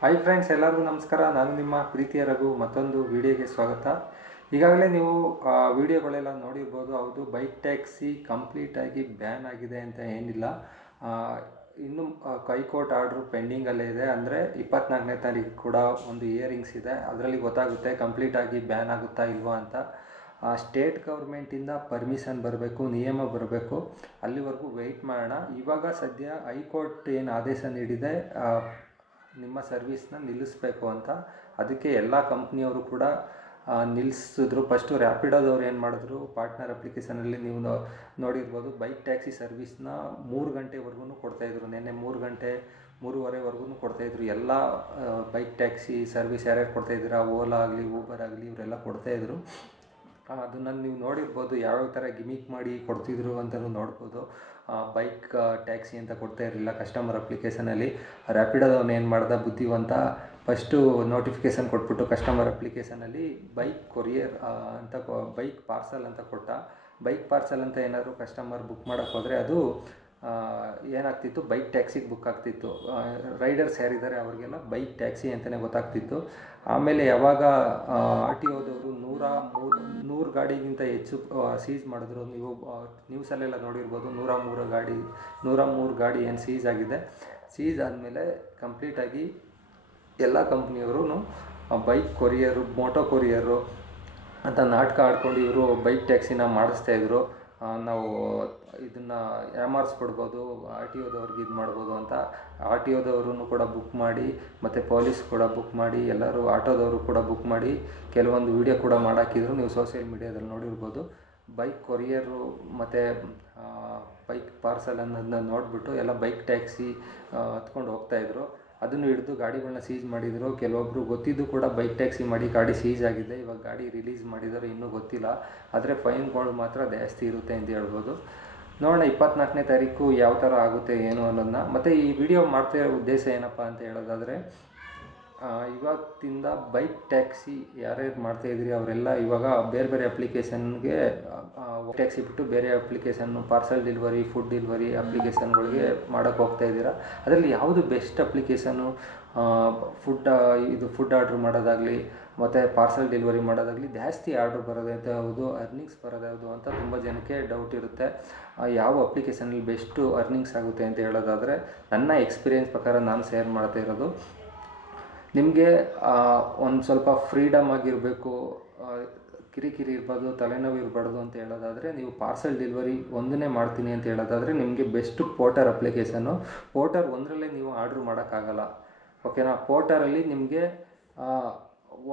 Hi friends ಎಲ್ಲರಿಗೂ ನಮಸ್ಕಾರ. ನಾನು ನಿಮ್ಮ ಪ್ರೀತಿಯ ರಘು. ಮತ್ತೊಂದು ವಿಡಿಯೋಗೆ ಸ್ವಾಗತ. ಈಗಾಗಲೇ ನೀವು ವಿಡಿಯೋಗಳೆಲ್ಲ ನೋಡಿರ್ಬೋದು. ಹೌದು ಬೈಕ್ ಟ್ಯಾಕ್ಸಿ ಕಂಪ್ಲೀಟಾಗಿ ಬ್ಯಾನ್ ಆಗಿದೆ ಅಂತ ಏನಿಲ್ಲ. ಇನ್ನು ಕೈಕೋರ್ಟ್ ಆರ್ಡ್ರು ಪೆಂಡಿಂಗಲ್ಲೇ ಇದೆ. ಅಂದರೆ ಇಪ್ಪತ್ನಾಲ್ಕನೇ ತಾರೀಕು ಕೂಡ ಒಂದು ಇಯರಿಂಗ್ಸ್ ಇದೆ. ಅದರಲ್ಲಿ ಗೊತ್ತಾಗುತ್ತೆ ಕಂಪ್ಲೀಟಾಗಿ ಬ್ಯಾನ್ ಆಗುತ್ತಾ ಇಲ್ವಾ ಅಂತ. ಸ್ಟೇಟ್ ಗೌರ್ಮೆಂಟಿಂದ ಪರ್ಮಿಷನ್ ಬರಬೇಕು, ನಿಯಮ ಬರಬೇಕು. ಅಲ್ಲಿವರೆಗೂ ವೆಯ್ಟ್ ಮಾಡೋಣ. ಇವಾಗ ಸದ್ಯ ಹೈಕೋರ್ಟ್ ಏನು ಆದೇಶ ನೀಡಿದೆ ನಿಮ್ಮ ಸರ್ವಿಸ್ನ ನಿಲ್ಲಿಸ್ಬೇಕು ಅಂತ. ಅದಕ್ಕೆ ಎಲ್ಲ ಕಂಪ್ನಿಯವರು ಕೂಡ ನಿಲ್ಲಿಸಿದ್ರು ಫಸ್ಟು ರ್ಯಾಪಿಡೋದವ್ರು ಏನು ಮಾಡಿದ್ರು ಪಾರ್ಟ್ನರ್ ಅಪ್ಲಿಕೇಶನಲ್ಲಿ ನೀವು ನೋಡಿರ್ಬೋದು ಬೈಕ್ ಟ್ಯಾಕ್ಸಿ ಸರ್ವಿಸ್ನ ಮೂರು ಗಂಟೆವರೆಗೂ ಕೊಡ್ತಾಯಿದ್ರು ನಿನ್ನೆ ಮೂರು ಗಂಟೆ ಮೂರುವರೆವರೆಗೂ ಕೊಡ್ತಾಯಿದ್ರು ಎಲ್ಲ ಬೈಕ್ ಟ್ಯಾಕ್ಸಿ ಸರ್ವಿಸ್ ಯಾರ್ಯಾರು ಕೊಡ್ತಾಯಿದ್ದೀರಾ ಓಲಾ ಆಗಲಿ ಊಬರ್ ಆಗಲಿ, ಇವರೆಲ್ಲ ಕೊಡ್ತಾಯಿದ್ರು ಅದನ್ನು ನೀವು ನೋಡಿರ್ಬೋದು, ಯಾವ್ಯಾವ ಥರ ಗಿಮಿಕ್ ಮಾಡಿ ಕೊಡ್ತಿದ್ರು ಅಂತಲೂ ನೋಡ್ಬೋದು. ಬೈಕ್ ಟ್ಯಾಕ್ಸಿ ಅಂತ ಕೊಡ್ತಾ ಇರಲಿಲ್ಲ ಕಸ್ಟಮರ್ ಅಪ್ಲಿಕೇಶನಲ್ಲಿ ರ್ಯಾಪಿಡೋದವನು ಏನು ಮಾಡ್ದ? ಬುದ್ಧಿವಂತ ಫಸ್ಟು ನೋಟಿಫಿಕೇಷನ್ ಕೊಟ್ಬಿಟ್ಟು ಕಸ್ಟಮರ್ ಅಪ್ಲಿಕೇಶನಲ್ಲಿ ಬೈಕ್ ಕೊರಿಯರ್ ಅಂತ ಬೈಕ್ ಪಾರ್ಸಲ್ ಅಂತ ಕೊಟ್ಟ. ಬೈಕ್ ಪಾರ್ಸಲ್ ಅಂತ ಏನಾದರೂ ಕಸ್ಟಮರ್ ಬುಕ್ ಮಾಡೋಕ್ಕೆ ಹೋದರೆ ಅದು ಏನಾಗ್ತಿತ್ತು? ಬೈಕ್ ಟ್ಯಾಕ್ಸಿಗೆ ಬುಕ್ ಆಗ್ತಿತ್ತು. ರೈಡರ್ಸ್ ಯಾರಿದ್ದಾರೆ ಅವ್ರಿಗೆಲ್ಲ ಬೈಕ್, ಟ್ಯಾಕ್ಸಿ ಅಂತಲೇ ಗೊತ್ತಾಗ್ತಿತ್ತು. ಆಮೇಲೆ ಯಾವಾಗ ಆರ್ ಟಿ ಓದವರು ನೂರ ಮೂರು, ನೂರು ಗಾಡಿಗಿಂತ ಹೆಚ್ಚು ಸೀಸ್ ಮಾಡಿದ್ರು. ನೀವು ನ್ಯೂಸಲ್ಲೆಲ್ಲ ನೋಡಿರ್ಬೋದು, ನೂರ ಮೂರು ಗಾಡಿ, ನೂರ ಮೂರು ಗಾಡಿ ಏನು ಸೀಸ್ ಆಗಿದೆ. ಸೀಸ್ ಆದಮೇಲೆ ಕಂಪ್ಲೀಟಾಗಿ ಎಲ್ಲ ಕಂಪ್ನಿಯವರು ಬೈಕ್ ಕೊರಿಯರು ಮೋಟೋ ಕೊರಿಯರು ಅಂತ ನಾಟಕ ಆಡ್ಕೊಂಡು ಇವರು ಬೈಕ್ ಟ್ಯಾಕ್ಸಿನ ಮಾಡಿಸ್ತಾಯಿದ್ರು ನಾವು ಇದನ್ನು ಯಾಮಾರಿಸ್ಕೊಡ್ಬೋದು ಆರ್ ಟಿ ಓದವ್ರಿಗೆ ಇದು ಮಾಡ್ಬೋದು ಅಂತ ಆರ್ ಟಿ ಒದವ್ರೂ ಕೂಡ ಬುಕ್ ಮಾಡಿ, ಮತ್ತು ಪೊಲೀಸ್ ಕೂಡ ಬುಕ್ ಮಾಡಿ, ಎಲ್ಲರೂ ಆಟೋದವರು ಕೂಡ ಬುಕ್ ಮಾಡಿ, ಕೆಲವೊಂದು ವೀಡಿಯೋ ಕೂಡ ಮಾಡಾಕಿದ್ರು. ನೀವು ಸೋಷಿಯಲ್ ಮೀಡಿಯಾದಲ್ಲಿ ನೋಡಿರ್ಬೋದು. ಬೈಕ್ ಕೊರಿಯರು ಮತ್ತು ಬೈಕ್ ಪಾರ್ಸಲ್ ಅನ್ನೋದನ್ನ ನೋಡಿಬಿಟ್ಟು ಎಲ್ಲ ಬೈಕ್ ಟ್ಯಾಕ್ಸಿ ಹತ್ಕೊಂಡು ಹೋಗ್ತಾಯಿದ್ರು ಅದನ್ನು ಹಿಡಿದು ಗಾಡಿಗಳನ್ನ ಸೀಜ್ ಮಾಡಿದರು. ಕೆಲವೊಬ್ಬರು ಗೊತ್ತಿದ್ದು ಕೂಡ ಬೈಕ್ ಟ್ಯಾಕ್ಸಿ ಮಾಡಿ ಗಾಡಿ ಸೀಜ್ ಆಗಿದೆ. ಇವಾಗ ಗಾಡಿ ರಿಲೀಸ್ ಮಾಡಿದ್ದಾರೆ ಇನ್ನೂ ಗೊತ್ತಿಲ್ಲ. ಆದರೆ ಫೈನ್ಗಳು ಮಾತ್ರ ಜಾಸ್ತಿ ಇರುತ್ತೆ ಅಂತ ಹೇಳ್ಬೋದು. ನೋಡೋಣ ಇಪ್ಪತ್ನಾಲ್ಕನೇ ತಾರೀಕು ಯಾವ ಥರ ಆಗುತ್ತೆ, ಏನು ಅನ್ನೋದನ್ನ. ಮತ್ತು ಈ ವಿಡಿಯೋ ಮಾಡ್ತಾ ಉದ್ದೇಶ ಏನಪ್ಪ ಅಂತ ಹೇಳೋದಾದರೆ ಇವತ್ತಿಂದ ಬೈಕ್ ಟ್ಯಾಕ್ಸಿ ಯಾರ್ಯಾರು ಮಾಡ್ತಾ ಇದ್ರಿ ಅವರೆಲ್ಲ ಇವಾಗ ಬೇರೆ ಬೇರೆ ಅಪ್ಲಿಕೇಶನ್ಗೆ ಟ್ಯಾಕ್ಸಿ ಬಿಟ್ಟು ಬೇರೆ application parcel delivery food delivery ಅಪ್ಲಿಕೇಶನ್ಗಳಿಗೆ ಮಾಡೋಕ್ಕೆ ಹೋಗ್ತಾ ಇದ್ದೀರಾ? ಅದರಲ್ಲಿ ಯಾವುದು ಬೆಸ್ಟ್ ಅಪ್ಲಿಕೇಶನ್ನು ಫುಡ್ ಇದು ಫುಡ್ ಆರ್ಡ್ರ್ ಮಾಡೋದಾಗಲಿ, ಮತ್ತು ಪಾರ್ಸಲ್ ಡೆಲಿವರಿ ಮಾಡೋದಾಗಲಿ ಜಾಸ್ತಿ ಆರ್ಡ್ರ್ ಬರೋದು ಯಾವುದು ಅರ್ನಿಂಗ್ಸ್ ಬರೋದು ಯಾವುದು ಅಂತ ತುಂಬ ಜನಕ್ಕೆ ಡೌಟ್ ಇರುತ್ತೆ. ಯಾವ ಅಪ್ಲಿಕೇಶನಲ್ಲಿ ಬೆಸ್ಟು ಅರ್ನಿಂಗ್ಸ್ ಆಗುತ್ತೆ ಅಂತ ಹೇಳೋದಾದರೆ, ನನ್ನ ಎಕ್ಸ್ಪೀರಿಯೆನ್ಸ್ ಪ್ರಕಾರ ನಾನು ಶೇರ್ ಮಾಡ್ತಾ ಇರೋದು ನಿಮಗೆ ಒಂದು ಸ್ವಲ್ಪ ಫ್ರೀಡಮ್ ಆಗಿರಬೇಕು ಕಿರಿಕಿರಿ ಇರಬಾರ್ದು ತಲೆನೋವು ಇರಬಾರ್ದು ಅಂತ ಹೇಳೋದಾದರೆ, ನೀವು ಪಾರ್ಸೆಲ್ ಡೆಲಿವರಿ ಒಂದನ್ನೇ ಮಾಡ್ತೀನಿ ಅಂತ ಹೇಳೋದಾದರೆ, ನಿಮಗೆ ಬೆಸ್ಟ್ ಪೋರ್ಟರ್ ಅಪ್ಲಿಕೇಶನ್ನು ಪೋರ್ಟರ್ ಒಂದರಲ್ಲೇ ನೀವು ಆರ್ಡ್ರ್ ಮಾಡೋಕ್ಕಾಗಲ್ಲ. ಓಕೆನಾ ಪೋರ್ಟರಲ್ಲಿ ನಿಮಗೆ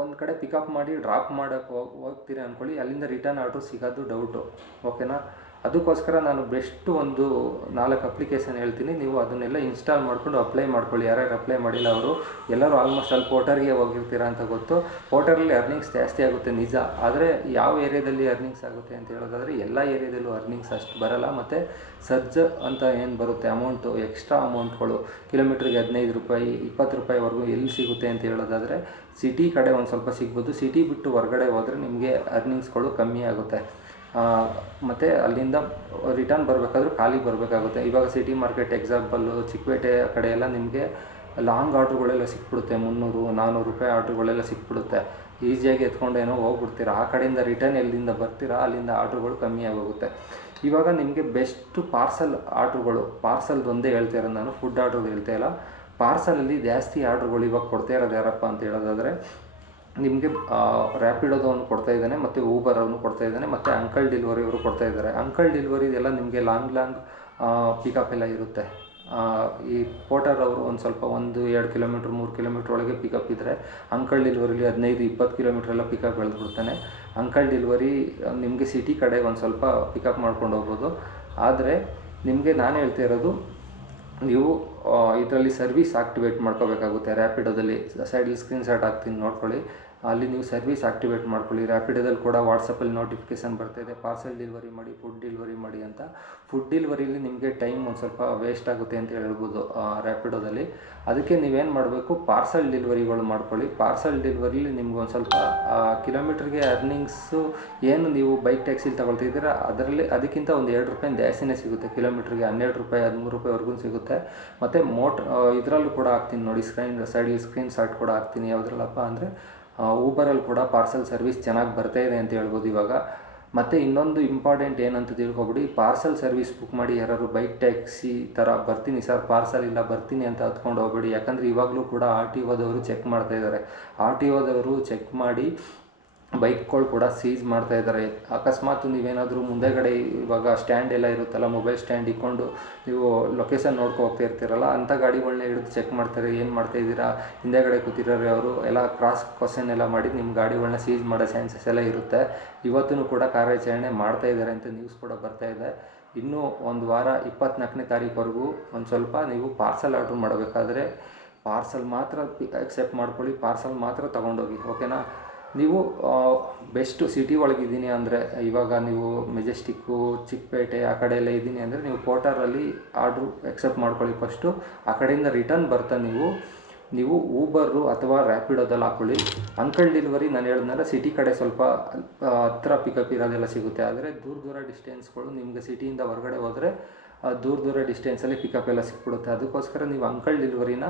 ಒಂದು ಕಡೆ ಪಿಕಪ್ ಮಾಡಿ ಡ್ರಾಪ್ ಮಾಡೋಕ್ಕೆ ಹೋಗಿ, ಹೋಗ್ತೀರಿ ಅಂದ್ಕೊಳ್ಳಿ ಅಲ್ಲಿಂದ ರಿಟರ್ನ್ ಆರ್ಡ್ರ್ ಸಿಗೋದು ಡೌಟು ಓಕೆನಾ ಅದಕ್ಕೋಸ್ಕರ ನಾನು ಬೆಸ್ಟ್ ಒಂದು ನಾಲ್ಕು ಅಪ್ಲಿಕೇಶನ್ ಹೇಳ್ತೀನಿ. ನೀವು ಅದನ್ನೆಲ್ಲ ಇನ್ಸ್ಟಾಲ್ ಮಾಡಿಕೊಂಡು ಅಪ್ಲೈ ಮಾಡ್ಕೊಳ್ಳಿ. ಯಾರ್ಯಾರು ಅಪ್ಲೈ ಮಾಡಿಲ್ಲ ಅವರು, ಎಲ್ಲರೂ ಆಲ್ಮೋಸ್ಟ್ ಅಲ್ಲಿ ಪೋರ್ಟರ್ಗೆ ಹೋಗಿರ್ತೀರಾ ಅಂತ ಗೊತ್ತು. ಪೋರ್ಟರಲ್ಲಿ ಅರ್ನಿಂಗ್ಸ್ ಜಾಸ್ತಿ ಆಗುತ್ತೆ ನಿಜ. ಆದರೆ ಯಾವ ಏರಿಯಾದಲ್ಲಿ ಅರ್ನಿಂಗ್ಸ್ ಆಗುತ್ತೆ ಅಂತ ಹೇಳೋದಾದರೆ, ಎಲ್ಲ ಏರಿಯಾದಲ್ಲೂ ಅರ್ನಿಂಗ್ಸ್ ಅಷ್ಟು ಬರಲ್ಲ. ಮತ್ತು ಸರ್ಜ್ ಅಂತ ಏನು ಬರುತ್ತೆ? ಅಮೌಂಟು, ಎಕ್ಸ್ಟ್ರಾ ಅಮೌಂಟ್ಗಳು, ಕಿಲೋಮೀಟ್ರಿಗೆ ಹದಿನೈದು ರೂಪಾಯಿ, ಇಪ್ಪತ್ತು ರೂಪಾಯಿವರೆಗೂ ಎಲ್ಲಿ ಸಿಗುತ್ತೆ ಅಂತ ಹೇಳೋದಾದರೆ, ಸಿಟಿ ಕಡೆ ಒಂದು ಸ್ವಲ್ಪ ಸಿಗ್ಬೋದು. ಸಿಟಿ ಬಿಟ್ಟು ಹೊರಗಡೆ ಹೋದರೆ ನಿಮಗೆ ಅರ್ನಿಂಗ್ಸ್ಗಳು ಕಮ್ಮಿ ಆಗುತ್ತೆ. ಮತ್ತು ಅಲ್ಲಿಂದ ರಿಟರ್ನ್ ಬರಬೇಕಾದ್ರೂ ಖಾಲಿ ಬರಬೇಕಾಗುತ್ತೆ. ಇವಾಗ ಸಿಟಿ ಮಾರ್ಕೆಟ್ ಎಕ್ಸಾಂಪಲ್ಲು ಚಿಕ್ಕಪೇಟೆ ಕಡೆ ಎಲ್ಲ ನಿಮಗೆ ಲಾಂಗ್ ಆರ್ಡ್ರುಗಳೆಲ್ಲ ಸಿಕ್ಬಿಡುತ್ತೆ. ಮುನ್ನೂರು ನಾನ್ನೂರು ರೂಪಾಯಿ ಆರ್ಡ್ರುಗಳೆಲ್ಲ ಸಿಕ್ಬಿಡುತ್ತೆ. ಈಸಿಯಾಗಿ ಎತ್ಕೊಂಡೇನೋ ಹೋಗ್ಬಿಡ್ತೀರಾ? ಆ ಕಡೆಯಿಂದ ರಿಟರ್ನ್ ಎಲ್ಲಿಂದ ಬರ್ತೀರಾ? ಅಲ್ಲಿಂದ ಆರ್ಡ್ರುಗಳು ಕಮ್ಮಿ ಆಗೋಗುತ್ತೆ. ಇವಾಗ ನಿಮಗೆ ಬೆಸ್ಟ್ ಪಾರ್ಸಲ್ ಆರ್ಡ್ರುಗಳು ಪಾರ್ಸಲ್ದು ಒಂದೇ ಹೇಳ್ತಾ ಇರೋದು ನಾನು ಫುಡ್ ಆರ್ಡ್ರದ್ದು ಹೇಳ್ತಾ ಇಲ್ಲ. ಪಾರ್ಸಲಲ್ಲಿ ಜಾಸ್ತಿ ಆರ್ಡ್ರುಗಳು ಇವಾಗ ಕೊಡ್ತಾ ಇರೋದು ಯಾರಪ್ಪ ಅಂತ ಹೇಳೋದಾದರೆ ನಿಮಗೆ ರ್ಯಾಪಿಡೋದು ಅವನು ಕೊಡ್ತಾ ಇದ್ದಾನೆ, ಮತ್ತು ಊಬರ್ ಅವನು ಕೊಡ್ತಾ ಇದ್ದಾನೆ, ಮತ್ತು ಅಂಕಲ್ ಡೆಲಿವರಿ ಅವರು ಕೊಡ್ತಾ ಇದ್ದಾರೆ. ಅಂಕಲ್ ಡೆಲಿವರಿ ಎಲ್ಲ ನಿಮಗೆ ಲಾಂಗ್ ಲಾಂಗ್ ಪಿಕಪ್ ಎಲ್ಲ ಇರುತ್ತೆ. ಈ ಪೋಟರ್ ಅವರು ಒಂದು ಸ್ವಲ್ಪ ಒಂದು, ಎರಡು ಕಿಲೋಮೀಟ್ರ್ ಮೂರು ಕಿಲೋಮೀಟ್ರ್ ಒಳಗೆ ಪಿಕಪ್ ಇದ್ದರೆ ಅಂಕಲ್ ಡೆಲಿವರಿಲಿ ಹದಿನೈದು, ಇಪ್ಪತ್ತು ಕಿಲೋಮೀಟ್ರ್ ಎಲ್ಲ ಪಿಕಪ್ ಬೆಳೆದ್ಬಿಡ್ತಾನೆ. ಅಂಕಲ್ ಡೆಲಿವರಿ ನಿಮಗೆ ಸಿಟಿ ಕಡೆ ಒಂದು ಸ್ವಲ್ಪ ಪಿಕಪ್ ಮಾಡ್ಕೊಂಡು ಹೋಗ್ಬೋದು. ಆದರೆ, ನಿಮಗೆ ನಾನು ಹೇಳ್ತಾ ಇರೋದು, ನೀವು ಇದರಲ್ಲಿ ಸರ್ವಿಸ್ ಆಕ್ಟಿವೇಟ್ ಮಾಡ್ಕೋಬೇಕಾಗುತ್ತೆ. ರ್ಯಾಪಿಡೋದಲ್ಲಿ ಸೈಡಲ್ಲಿ ಸ್ಕ್ರೀನ್ ಶಾಟ್ ಹಾಕ್ತೀನಿ, ನೋಡ್ಕೊಳ್ಳಿ. ಅಲ್ಲಿ ನೀವು ಸರ್ವಿಸ್ ಆಕ್ಟಿವೇಟ್ ಮಾಡ್ಕೊಳ್ಳಿ. ರ್ಯಾಪಿಡೋದಲ್ಲಿ ಕೂಡ ವಾಟ್ಸಪ್ಪಲ್ಲಿ ನೋಟಿಫಿಕೇಶನ್ ಬರ್ತಾಯಿದೆ ಪಾರ್ಸೆಲ್ ಡೆಲಿವರಿ ಮಾಡಿ ಫುಡ್ ಡಿಲ್ವರಿ ಮಾಡಿ ಅಂತ. ಫುಡ್ ಡಿಲ್ವರಿಲಿ ನಿಮಗೆ ಟೈಮ್ ಒಂದು ಸ್ವಲ್ಪ ವೇಸ್ಟ್ ಆಗುತ್ತೆ ಅಂತ ಹೇಳ್ಬೋದು ರ್ಯಾಪಿಡೋದಲ್ಲಿ ಅದಕ್ಕೆ ನೀವೇನು ಮಾಡಬೇಕು? ಪಾರ್ಸೆಲ್ ಡಿಲ್ವರಿಗಳು ಮಾಡ್ಕೊಳ್ಳಿ. ಪಾರ್ಸೆಲ್ ಡೆಲಿವರಿಲಿ ನಿಮ್ಗೆ ಒಂದು ಸ್ವಲ್ಪ ಕಿಲೋಮೀಟ್ರಿಗೆ ಅರ್ನಿಂಗ್ಸು ಏನು ನೀವು ಬೈಕ್ ಟ್ಯಾಕ್ಸಿಲಿ ತಗೊಳ್ತಿದ್ದೀರಾ ಅದರಲ್ಲಿ ಅದಕ್ಕಿಂತ ಒಂದು ಎರಡು ರೂಪಾಯಿ ಜಾಸ್ತಿನೇ ಸಿಗುತ್ತೆ. ಕಿಲೋಮೀಟ್ರಿಗೆ ಹನ್ನೆರಡು ರೂಪಾಯಿ, ಹದಿಮೂರು ರೂಪಾಯಿವರೆಗೂ ಸಿಗುತ್ತೆ. ಮತ್ತು ಮತ್ತು ಮೋಟ್ ಇದರಲ್ಲೂ ಕೂಡ ಹಾಕ್ತೀನಿ ನೋಡಿ ಸ್ಕ್ರೀನ್ ಸೈಡ್ ಸ್ಕ್ರೀನ್ ಶಾಟ್ ಕೂಡ ಹಾಕ್ತೀನಿ, ಯಾವುದ್ರಲ್ಲಪ್ಪ ಅಂದರೆ ಊಬರಲ್ಲಿ ಕೂಡ ಪಾರ್ಸೆಲ್ ಸರ್ವಿಸ್ ಚೆನ್ನಾಗಿ ಬರ್ತಾ ಇದೆ ಅಂತ ಹೇಳ್ಬೋದು ಇವಾಗ. ಮತ್ತು ಇನ್ನೊಂದು ಇಂಪಾರ್ಟೆಂಟ್ ಏನಂತ ತಿಳ್ಕೊಬಿಡಿ ಪಾರ್ಸೆಲ್ ಸರ್ವಿಸ್ ಬುಕ್ ಮಾಡಿ ಯಾರಾದ್ರು ಬೈಕ್ ಟ್ಯಾಕ್ಸಿ ಥರ ಬರ್ತೀನಿ ಸರ್ ಪಾರ್ಸಲ್ ಇಲ್ಲ ಬರ್ತೀನಿ ಅಂತ ಹತ್ಕೊಂಡು ಹೋಗ್ಬೇಡಿ. ಯಾಕಂದರೆ ಇವಾಗಲೂ ಕೂಡ ಆರ್ ಟಿ ಓದವರು ಚೆಕ್ ಮಾಡ್ತಾ ಇದ್ದಾರೆ ಆರ್ ಟಿ ಓದವರು ಚೆಕ್ ಮಾಡಿ ಬೈಕ್ಗಳು ಕೂಡ ಸೀಸ್ ಮಾಡ್ತಾ ಇದ್ದಾರೆ. ಅಕಸ್ಮಾತ್ ನೀವೇನಾದರೂ ಮುಂದೆಗಡೆ ಇವಾಗ ಸ್ಟ್ಯಾಂಡ್ ಎಲ್ಲ ಇರುತ್ತಲ್ಲ, ಮೊಬೈಲ್ ಸ್ಟ್ಯಾಂಡ್ ಇಕ್ಕೊಂಡು ನೀವು ಲೊಕೇಶನ್ ನೋಡ್ಕೊ ಹೋಗ್ತಾ ಇರ್ತೀರಲ್ಲ, ಅಂಥ ಗಾಡಿಗಳನ್ನ ಹಿಡಿದು ಚೆಕ್ ಮಾಡ್ತಾರೆ, ಏನು ಮಾಡ್ತಾ ಇದ್ದೀರಾ, ಹಿಂದೆಗಡೆ ಕೂತಿರೋರು ಅವರು, ಎಲ್ಲ ಕ್ರಾಸ್ ಕ್ವಶನ್ ಎಲ್ಲ ಮಾಡಿ ನಿಮ್ಮ ಗಾಡಿಗಳನ್ನ ಸೀಸ್ ಮಾಡೋ ಚಾನ್ಸಸ್ ಎಲ್ಲ ಇರುತ್ತೆ. ಇವತ್ತೂ ಕೂಡ ಕಾರ್ಯಾಚರಣೆ ಮಾಡ್ತಾ ಇದ್ದಾರೆ ಅಂತ ನ್ಯೂಸ್ ಕೂಡ ಬರ್ತಾ ಇದೆ. ಇನ್ನೂ ಒಂದು ವಾರ ಇಪ್ಪತ್ನಾಲ್ಕನೇ ತಾರೀಕುವರೆಗೂ ಒಂದು ಸ್ವಲ್ಪ ನೀವು ಪಾರ್ಸಲ್ ಆರ್ಡ್ರ್ ಮಾಡಬೇಕಾದ್ರೆ ಪಾರ್ಸಲ್ ಮಾತ್ರ ಅಕ್ಸೆಪ್ಟ್ ಮಾಡ್ಕೊಳ್ಳಿ ಪಾರ್ಸಲ್ ಮಾತ್ರ ತೊಗೊಂಡೋಗಿ ಓಕೆನಾ ನೀವು ಬೆಸ್ಟು ಸಿಟಿ ಒಳಗಿದ್ದೀನಿ ಅಂದರೆ, ಇವಾಗ ನೀವು ಮೆಜೆಸ್ಟಿಕ್ಕು ಚಿಕ್ಕಪೇಟೆ ಆ ಕಡೆ ಎಲ್ಲ ಇದ್ದೀನಿ ಅಂದರೆ, ನೀವು ಕೋಟಾರಲ್ಲಿ ಆರ್ಡ್ರು ಎಕ್ಸೆಪ್ಟ್ ಮಾಡ್ಕೊಳ್ಳಿ ಫಸ್ಟು ಆ ಕಡೆಯಿಂದ ರಿಟರ್ನ್ ಬರ್ತಾ ನೀವು ನೀವು ಊಬರು ಅಥವಾ ರ್ಯಾಪಿಡೋದಲ್ಲಿ ಹಾಕೊಳ್ಳಿ. ಅಂಕಲ್ ಡೆಲಿವರಿ ನಾನು ಹೇಳಿದ್ನಲ್ಲ ಸಿಟಿ ಕಡೆ ಸ್ವಲ್ಪ ಹತ್ರ ಪಿಕಪ್ ಇರೋದೆಲ್ಲ ಸಿಗುತ್ತೆ. ಆದರೆ ದೂರ ದೂರ ಡಿಸ್ಟೆನ್ಸ್ಗಳು ನಿಮಗೆ ಸಿಟಿಯಿಂದ ಹೊರಗಡೆ ಹೋದರೆ ದೂರ ದೂರ ಡಿಸ್ಟೆನ್ಸಲ್ಲಿ ಪಿಕಪ್ ಎಲ್ಲ ಸಿಕ್ಬಿಡುತ್ತೆ. ಅದಕ್ಕೋಸ್ಕರ ನೀವು ಅಂಕಲ್ ಡಿಲ್ವರಿನ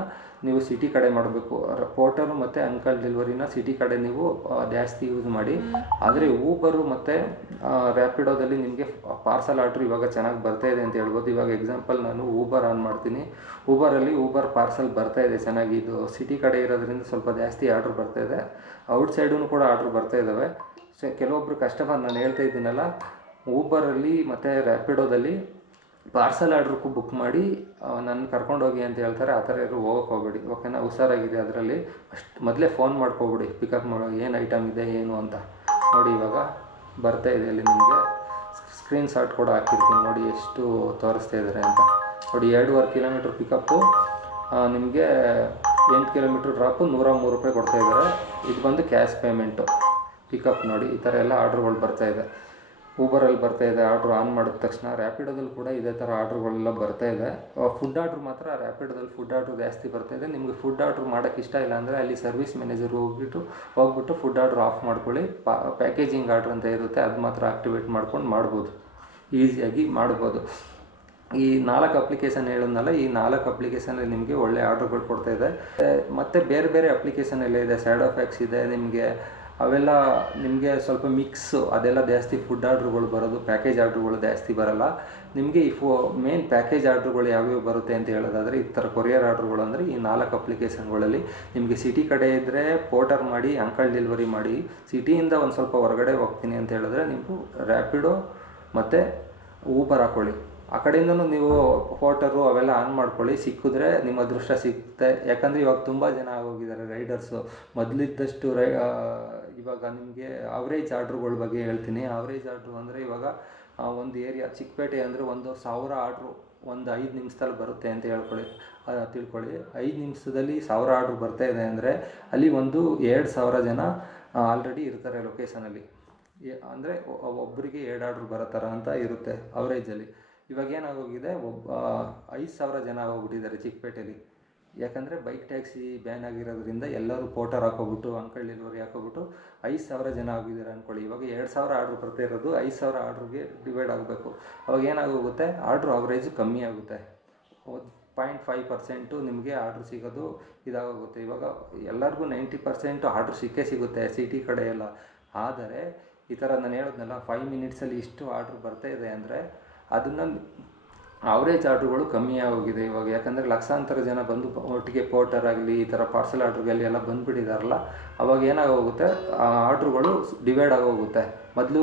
ನೀವು ಸಿಟಿ ಕಡೆ ಮಾಡಬೇಕು. ಪೋರ್ಟಲ್ ಮತ್ತು ಅಂಕಲ್ ಡಿಲ್ವರಿನ ಸಿಟಿ ಕಡೆ ನೀವು ಜಾಸ್ತಿ ಯೂಸ್ ಮಾಡಿ. ಆದರೆ ಊಬರು ಮತ್ತು ರ್ಯಾಪಿಡೋದಲ್ಲಿ ನಿಮಗೆ ಪಾರ್ಸಲ್ ಆರ್ಡ್ರ್ ಇವಾಗ ಚೆನ್ನಾಗಿ ಬರ್ತಾ ಇದೆ ಅಂತ ಹೇಳ್ಬೋದು. ಇವಾಗ ಎಕ್ಸಾಂಪಲ್ ನಾನು ಊಬರ್ ಆನ್ ಮಾಡ್ತೀನಿ. ಊಬರಲ್ಲಿ ಊಬರ್ ಪಾರ್ಸಲ್ ಬರ್ತಾ ಇದೆ ಚೆನ್ನಾಗಿ. ಇದು ಸಿಟಿ ಕಡೆ ಇರೋದ್ರಿಂದ ಸ್ವಲ್ಪ ಜಾಸ್ತಿ ಆರ್ಡ್ರ್ ಬರ್ತಾ ಇದೆ. ಔಟ್ ಸೈಡೂ ಕೂಡ ಆರ್ಡ್ರ್ ಬರ್ತಾ ಇದ್ದಾವೆ ಸೊ ಕೆಲವೊಬ್ಬರು ಕಸ್ಟಮರ್ ನಾನು ಹೇಳ್ತಾ ಇದ್ದೀನಲ್ಲ ಊಬರಲ್ಲಿ ಮತ್ತು ರ್ಯಾಪಿಡೋದಲ್ಲಿ ಪಾರ್ಸಲ್ ಆರ್ಡ್ರಕ್ಕೂ ಬುಕ್ ಮಾಡಿ ನನ್ನ ಕರ್ಕೊಂಡೋಗಿ ಅಂತ ಹೇಳ್ತಾರೆ, ಆ ಥರ ಯಾರು ಹೋಗಕ್ಕೆ ಹೋಗ್ಬೇಡಿ. ಓಕೆನಾ ಹುಷಾರಾಗಿದೆ ಅದರಲ್ಲಿ. ಅಷ್ಟು ಮೊದಲೇ ಫೋನ್ ಮಾಡ್ಕೊಬಿಡಿ ಪಿಕಪ್ ಮಾಡೋ, ಏನು ಐಟಮ್ ಇದೆ, ಏನು ಅಂತ. ನೋಡಿ ಇವಾಗ ಬರ್ತಾ ಇದೆ ಅಲ್ಲಿ ನಿಮಗೆ. ಸ್ಕ್ರೀನ್ ಶಾಟ್ ಕೂಡ ಹಾಕಿರ್ತೀನಿ, ನೋಡಿ ಎಷ್ಟು ತೋರಿಸ್ತಾ ಇದ್ದಾರೆ ಅಂತ. ನೋಡಿ ಎರಡೂವರೆ ಕಿಲೋಮೀಟ್ರ್ ಪಿಕಪ್ಪು ನಿಮಗೆ ಎಂಟು ಕಿಲೋಮೀಟ್ರ್ ಡ್ರಾಪು ನೂರ ಮೂರು ರೂಪಾಯಿ ಕೊಡ್ತಾ ಇದ್ದಾರೆ ಇದು ಬಂದು ಕ್ಯಾಶ್ ಪೇಮೆಂಟು ಪಿಕಪ್ ನೋಡಿ, ಈ ಥರ ಎಲ್ಲ ಆರ್ಡ್ರ್ಗಳು ಬರ್ತಾ ಇದೆ. ಊಬರಲ್ಲಿ ಬರ್ತಾ ಇದೆ, ಆರ್ಡ್ರ್ ಆನ್ ಮಾಡಿದ ತಕ್ಷಣ ರ್ಯಾಪಿಡೋದಲ್ಲಿ ಕೂಡ ಇದೇ ಥರ ಆರ್ಡ್ರ್ಗಳೆಲ್ಲ ಬರ್ತಾ ಇದೆ. ಫುಡ್ ಆರ್ಡ್ರ್ ಮಾತ್ರ ರ್ಯಾಪಿಡೋದಲ್ಲಿ ಫುಡ್ ಆರ್ಡ್ರ್ ಜಾಸ್ತಿ ಬರ್ತಾ ಇದೆ. ನಿಮಗೆ ಫುಡ್ ಆರ್ಡ್ರ್ ಮಾಡೋಕ್ಕೆ ಇಷ್ಟ ಇಲ್ಲ ಅಂದರೆ ಅಲ್ಲಿ ಸರ್ವಿಸ್ ಮ್ಯಾನೇಜರ್ ಹೋಗ್ಬಿಟ್ಟು ಹೋಗ್ಬಿಟ್ಟು ಫುಡ್ ಆರ್ಡ್ರ್ ಆಫ್ ಮಾಡ್ಕೊಳ್ಳಿ. ಪ್ಯಾಕೇಜಿಂಗ್ ಆರ್ಡ್ರ್ ಅಂತ ಇರುತ್ತೆ, ಅದು ಮಾತ್ರ ಆಕ್ಟಿವೇಟ್ ಮಾಡ್ಕೊಂಡು ಮಾಡ್ಬೋದು. ಈಸಿಯಾಗಿ ಮಾಡ್ಬೋದು. ಈ ನಾಲ್ಕು ಅಪ್ಲಿಕೇಶನ್ ಹೇಳಿದ್ನಲ್ಲ, ಈ ನಾಲ್ಕು ಅಪ್ಲಿಕೇಶನಲ್ಲಿ ನಿಮಗೆ ಒಳ್ಳೆ ಆರ್ಡ್ರ್ಗಳು ಕೊಡ್ತಾ ಇದೆ. ಮತ್ತು ಬೇರೆ ಬೇರೆ ಅಪ್ಲಿಕೇಶನ್ ಎಲ್ಲ ಇದೆ ಸ್ಯಾಡ್ ಆಫ್ ಎಕ್ಸ್ ಇದೆ, ನಿಮಗೆ ಅವೆಲ್ಲ ನಿಮಗೆ ಸ್ವಲ್ಪ ಮಿಕ್ಸು ಅದೆಲ್ಲ ಜಾಸ್ತಿ ಫುಡ್ ಆರ್ಡ್ರುಗಳು ಬರೋದು ಪ್ಯಾಕೇಜ್ ಆರ್ಡ್ರುಗಳು ಜಾಸ್ತಿ ಬರಲ್ಲ. ನಿಮಗೆ ಈ ಫೋ ಮೇನ್ ಪ್ಯಾಕೇಜ್ ಆರ್ಡ್ರುಗಳು ಯಾವ್ಯಾವ ಬರುತ್ತೆ ಅಂತ ಹೇಳೋದಾದರೆ, ಈ ಥರ ಕೊರಿಯರ್ ಆರ್ಡ್ರುಗಳು ಅಂದರೆ, ಈ ನಾಲ್ಕು ಅಪ್ಲಿಕೇಶನ್ಗಳಲ್ಲಿ ನಿಮಗೆ ಸಿಟಿ ಕಡೆ ಇದ್ದರೆ ಪೋರ್ಟರ್ ಮಾಡಿ ಅಂಕಲ್ ಡೆಲಿವರಿ ಮಾಡಿ ಸಿಟಿಯಿಂದ ಒಂದು ಸ್ವಲ್ಪ ಹೊರಗಡೆ ಹೋಗ್ತೀನಿ ಅಂತ ಹೇಳಿದ್ರೆ ನೀವು ರ್ಯಾಪಿಡೋ ಮತ್ತು ಊಬರ್ ಹಾಕ್ಕೊಳ್ಳಿ ಆ ಕಡೆಯಿಂದನೂ ನೀವು ಪೋರ್ಟರು ಅವೆಲ್ಲ ಆನ್ ಮಾಡ್ಕೊಳ್ಳಿ. ಸಿಕ್ಕಿದ್ರೆ ನಿಮ್ಮ ಅದೃಷ್ಟ ಸಿಗುತ್ತೆ ಯಾಕಂದರೆ ಇವಾಗ ತುಂಬ ಜನ ಆಗೋಗಿದ್ದಾರೆ ರೈಡರ್ಸು ಮೊದಲಿದ್ದಷ್ಟು ರೈ ಇವಾಗ ನಿಮಗೆ ಅವರೇಜ್ ಆರ್ಡ್ರುಗಳ ಬಗ್ಗೆ ಹೇಳ್ತೀನಿ. ಅವರೇಜ್ ಆರ್ಡ್ರು ಅಂದರೆ ಇವಾಗ ಒಂದು ಏರಿಯಾ ಚಿಕ್ಕಪೇಟೆ ಅಂದರೆ ಒಂದು ಸಾವಿರ ಆರ್ಡ್ರು ಒಂದು ಐದು ನಿಮಿಷದಲ್ಲಿ ಬರುತ್ತೆ ಅಂತ ಹೇಳ್ಕೊಳ್ಳಿ. ತಿಳ್ಕೊಳ್ಳಿ. ಐದು ನಿಮಿಷದಲ್ಲಿ ಸಾವಿರ ಆರ್ಡ್ರು ಬರ್ತಾ ಇದೆ ಅಂದರೆ ಅಲ್ಲಿ ಒಂದು ಎರಡು ಸಾವಿರ ಜನ ಆಲ್ರೆಡಿ ಇರ್ತಾರೆ ಲೊಕೇಶನಲ್ಲಿ ಅಂದರೆ ಒಬ್ಬರಿಗೆ ಎರಡು ಆರ್ಡ್ರು ಬರೋ ಥರ ಅಂತ ಇರುತ್ತೆ ಅವರೇಜಲ್ಲಿ ಇವಾಗ ಏನಾಗೋಗಿದೆ? ಒಬ್ಬ, ಐದು ಸಾವಿರ ಜನ ಆಗೋಗ್ಬಿಟ್ಟಿದ್ದಾರೆ ಚಿಕ್ಕಪೇಟೆಯಲ್ಲಿ ಯಾಕಂದರೆ ಬೈಕ್ ಟ್ಯಾಕ್ಸಿ ಬ್ಯಾನ್ ಆಗಿರೋದ್ರಿಂದ ಎಲ್ಲರೂ ಪೋಟರ್ ಹಾಕೋಬಿಟ್ಟು ಅಂಕಲ್ ಡೆಲಿವರಿ ಹಾಕೋಬಿಟ್ಟು ಐದು ಸಾವಿರ ಜನ ಆಗಿದ್ದಾರೆ ಅಂದ್ಕೊಳ್ಳಿ ಇವಾಗ ಎರಡು ಸಾವಿರ ಆರ್ಡ್ರ್ ಬರ್ತಾ ಇರೋದು, ಐದು ಸಾವಿರ ಆರ್ಡ್ರಿಗೆ ಡಿವೈಡ್ ಆಗಬೇಕು. ಅವಾಗ ಏನಾಗೋಗುತ್ತೆ? ಆರ್ಡ್ರ್ ಅವರೇಜ್ ಕಮ್ಮಿ ಆಗುತ್ತೆ. ಪಾಯಿಂಟ್ ಫೈವ್ ಪರ್ಸೆಂಟು ನಿಮಗೆ ಆರ್ಡ್ರ್ ಸಿಗೋದು ಇದಾಗೋಗುತ್ತೆ. ಇವಾಗ ಎಲ್ಲರಿಗೂ ನೈಂಟಿ ಪರ್ಸೆಂಟು ಆರ್ಡ್ರ್ ಸಿಕ್ಕೇ ಸಿಗುತ್ತೆ ಸಿಟಿ ಕಡೆ ಎಲ್ಲ. ಆದರೆ, ಈ ಥರ ನಾನು ಹೇಳಿದ್ನಲ್ಲ ಫೈವ್ ಮಿನಿಟ್ಸಲ್ಲಿ ಇಷ್ಟು ಆರ್ಡ್ರ್ ಬರ್ತಾ ಇದೆ ಅಂದರೆ, ಅದನ್ನು ಅವರೇಜ್ ಆರ್ಡ್ರುಗಳು ಕಮ್ಮಿ ಆಗೋಗಿದೆ ಇವಾಗ. ಯಾಕಂದರೆ ಲಕ್ಷಾಂತರ ಜನ ಬಂದು ಒಟ್ಟಿಗೆ ಪೋರ್ಟರ್ ಆಗಲಿ, ಈ ಥರ ಪಾರ್ಸಲ್ ಆರ್ಡ್ರುಗಲ್ಲಿ ಎಲ್ಲ ಬಂದುಬಿಟ್ಟಿದಾರಲ್ಲ, ಅವಾಗ ಏನಾಗೋಗುತ್ತೆ? ಆ ಆರ್ಡ್ರುಗಳು ಡಿವೈಡ್ ಆಗೋಗುತ್ತೆ. ಮೊದಲು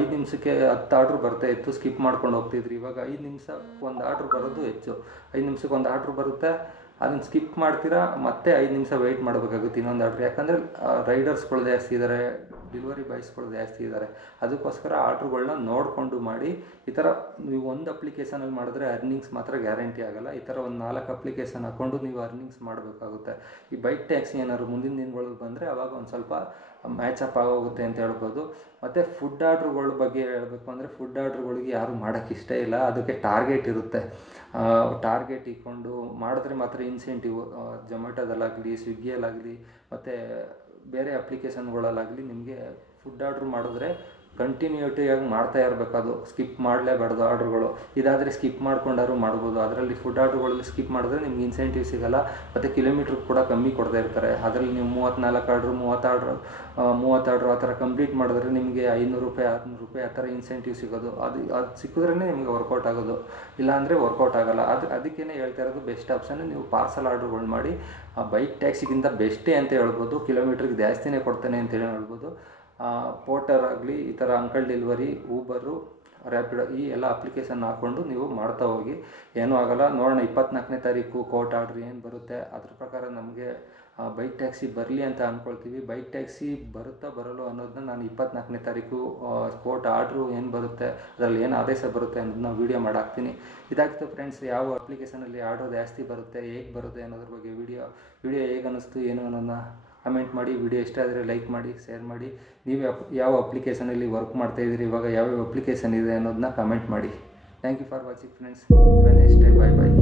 ಐದು ನಿಮಿಷಕ್ಕೆ ಹತ್ತು ಆರ್ಡ್ರ್ ಬರ್ತಾ ಇತ್ತು, ಸ್ಕಿಪ್ ಮಾಡ್ಕೊಂಡು ಹೋಗ್ತಿದ್ರು. ಇವಾಗ ಐದು ನಿಮಿಷ ಒಂದು ಆರ್ಡ್ರ್ ಬರೋದು ಹೆಚ್ಚು. ಐದು ನಿಮಿಷಕ್ಕೆ ಒಂದು ಆರ್ಡ್ರ್ ಬರುತ್ತೆ, ಅದನ್ನು ಸ್ಕಿಪ್ ಮಾಡ್ತೀರಾ? ಮತ್ತೆ ಐದು ನಿಮಿಷ ವೆಯ್ಟ್ ಮಾಡಬೇಕಾಗುತ್ತೆ ಇನ್ನೊಂದು ಆರ್ಡ್ರ್. ಯಾಕಂದರೆ ರೈಡರ್ಸ್ಗಳು ಜಾಸ್ತಿ ಇದ್ದಾರೆ ಡೆಲಿವರಿ ಬಾಯ್ಸ್ಗಳು ಜಾಸ್ತಿ ಇದ್ದಾರೆ ಅದಕ್ಕೋಸ್ಕರ ಆರ್ಡ್ರುಗಳನ್ನ ನೋಡಿಕೊಂಡು ಮಾಡಿ, ಈ ಥರ ನೀವು ಒಂದು ಅಪ್ಲಿಕೇಶನಲ್ಲಿ ಮಾಡಿದ್ರೆ ಅರ್ನಿಂಗ್ಸ್ ಮಾತ್ರ ಗ್ಯಾರಂಟಿ ಆಗಲ್ಲ. ಈ ಥರ ಒಂದು ನಾಲ್ಕು ಅಪ್ಲಿಕೇಶನ್ ಹಾಕ್ಕೊಂಡು ನೀವು ಅರ್ನಿಂಗ್ಸ್ ಮಾಡಬೇಕಾಗುತ್ತೆ. ಈ ಬೈಕ್ ಟ್ಯಾಕ್ಸಿ ಏನಾದ್ರು ಮುಂದಿನ ದಿನಗಳು ಬಂದರೆ ಅವಾಗ ಒಂದು ಸ್ವಲ್ಪ ಮ್ಯಾಚ್ ಅಪ್ ಆಗೋಗುತ್ತೆ ಅಂತ ಹೇಳ್ಬೋದು. ಮತ್ತು ಫುಡ್ ಆರ್ಡ್ರುಗಳ ಬಗ್ಗೆ ಹೇಳಬೇಕು ಅಂದರೆ ಫುಡ್ ಆರ್ಡ್ರುಗಳಿಗೆ ಯಾರು ಮಾಡೋಕ್ಕೆ ಇಷ್ಟ ಇಲ್ಲ. ಅದಕ್ಕೆ ಟಾರ್ಗೆಟ್ ಇರುತ್ತೆ. ಟಾರ್ಗೆಟ್ ಇಟ್ಕೊಂಡು ಮಾಡಿದ್ರೆ ಮಾತ್ರ ಇನ್ಸೆಂಟಿವ್ ಜೊಮ್ಯಾಟೋದಲ್ಲಾಗಲಿ ಸ್ವಿಗ್ಗಿಯಲ್ಲಾಗಲಿ ಮತ್ತು ಬೇರೆ ಅಪ್ಲಿಕೇಶನ್ಗಳಲ್ಲಾಗಲಿ ನಿಮಗೆ ಫುಡ್ ಆರ್ಡ್ರ್ ಮಾಡಿದ್ರೆ ಕಂಟಿನ್ಯೂಟಿಯಾಗಿ ಮಾಡ್ತಾ ಇರಬೇಕು ಅದು ಸ್ಕಿಪ್ ಮಾಡಲೇಬಾರ್ದು ಆರ್ಡ್ರುಗಳು ಇದಾದರೆ ಸ್ಕಿಪ್ ಮಾಡ್ಕೊಂಡಾದ್ರು ಮಾಡ್ಬೋದು. ಅದರಲ್ಲಿ ಫುಡ್ ಆರ್ಡ್ರುಗಳಲ್ಲಿ ಸ್ಕಿಪ್ ಮಾಡಿದ್ರೆ ನಿಮ್ಗೆ ಇನ್ಸೆಂಟಿವ್ ಸಿಗಲ್ಲ. ಮತ್ತು ಕಿಲೋಮೀಟ್ರ್ ಕೂಡ ಕಮ್ಮಿ ಕೊಡ್ತಾ ಇರ್ತಾರೆ. ಅದರಲ್ಲಿ ನೀವು ಮೂವತ್ತ್ನಾಲ್ಕು ಆರ್ಡ್ರು ಮೂವತ್ತು ಆರ್ಡ್ರು ಆ ಥರ ಕಂಪ್ಲೀಟ್ ಮಾಡಿದ್ರೆ ನಿಮಗೆ ಐನೂರು ರೂಪಾಯಿ, ಆರುನೂರು ರೂಪಾಯಿ ಆ ಥರ ಇನ್ಸೆಂಟಿವ್ ಸಿಗೋದು. ಅದು ಅದು ಸಿಕ್ಕಿದ್ರೇ ನಿಮಗೆ ವರ್ಕೌಟ್ ಆಗೋದು. ಇಲ್ಲಾಂದರೆ ವರ್ಕೌಟ್ ಆಗಲ್ಲ. ಅದು ಅದಕ್ಕೇ ಹೇಳ್ತಾ ಇರೋದು ಬೆಸ್ಟ್ ಆಪ್ಷನ್ ನೀವು ಪಾರ್ಸಲ್ ಆರ್ಡ್ರುಗಳು ಮಾಡಿ, ಆ ಬೈಕ್ ಟ್ಯಾಕ್ಸಿಗಿಂತ ಬೆಸ್ಟೇ ಅಂತ ಹೇಳ್ಬೋದು. ಕಿಲೋಮೀಟ್ರಿಗೆ ಜಾಸ್ತಿನೇ ಕೊಡ್ತಾನೆ ಅಂತೇಳಿ ಹೇಳ್ಬೋದು. ಪೋರ್ಟರ್ ಆಗಲಿ, ಈ ಥರ ಅಂಕಲ್ ಡೆಲಿವರಿ ಊಬರು ರ್ಯಾಪಿಡೋ ಈ ಎಲ್ಲ ಅಪ್ಲಿಕೇಶನ್ ಹಾಕ್ಕೊಂಡು ನೀವು ಮಾಡ್ತಾ ಹೋಗಿ. ಏನೂ ಆಗೋಲ್ಲ. ನೋಡೋಣ, ಇಪ್ಪತ್ನಾಲ್ಕನೇ ತಾರೀಕು ಕೋರ್ಟ್ ಆರ್ಡ್ರ್ ಏನು ಬರುತ್ತೆ, ಅದ್ರ ಪ್ರಕಾರ ನಮಗೆ ಬೈಕ್ ಟ್ಯಾಕ್ಸಿ ಬರಲಿ ಅಂತ ಅಂದ್ಕೊಳ್ತೀವಿ ಬೈಕ್ ಟ್ಯಾಕ್ಸಿ ಬರುತ್ತಾ ಬರಲು ಅನ್ನೋದನ್ನ ನಾನು ಇಪ್ಪತ್ನಾಲ್ಕನೇ ತಾರೀಕು ಕೋರ್ಟ್ ಆರ್ಡ್ರು ಏನು ಬರುತ್ತೆ, ಅದರಲ್ಲಿ ಏನು ಆದೇಶ ಬರುತ್ತೆ ಅನ್ನೋದನ್ನ ವೀಡಿಯೋ ಮಾಡಾಕ್ತೀನಿ. ಇದಾಗ್ತು ಫ್ರೆಂಡ್ಸ್ ಯಾವ ಅಪ್ಲಿಕೇಶನಲ್ಲಿ ಆರ್ಡ್ರ್ ಜಾಸ್ತಿ ಬರುತ್ತೆ, ಹೇಗೆ ಬರುತ್ತೆ ಅನ್ನೋದ್ರ ಬಗ್ಗೆ ವೀಡಿಯೋ ವೀಡಿಯೋ ಹೇಗೆ ಅನ್ನಿಸ್ತು, ಏನು ಅನ್ನೋದನ್ನ ಕಮೆಂಟ್ ಮಾಡಿ ವಿಡಿಯೋ ಇಷ್ಟ ಆದರೆ ಲೈಕ್ ಮಾಡಿ ಶೇರ್ ಮಾಡಿ. ನೀವು ಯಾವ ಅಪ್ಲಿಕೇಶನಲ್ಲಿ ವರ್ಕ್ ಮಾಡ್ತಾ ಇದ್ದೀರಿ, ಇವಾಗ ಯಾವ್ಯಾವ ಅಪ್ಲಿಕೇಶನ್ ಇದೆ ಅನ್ನೋದನ್ನ ಕಮೆಂಟ್ ಮಾಡಿ. Thank you for watching friends next day bye bye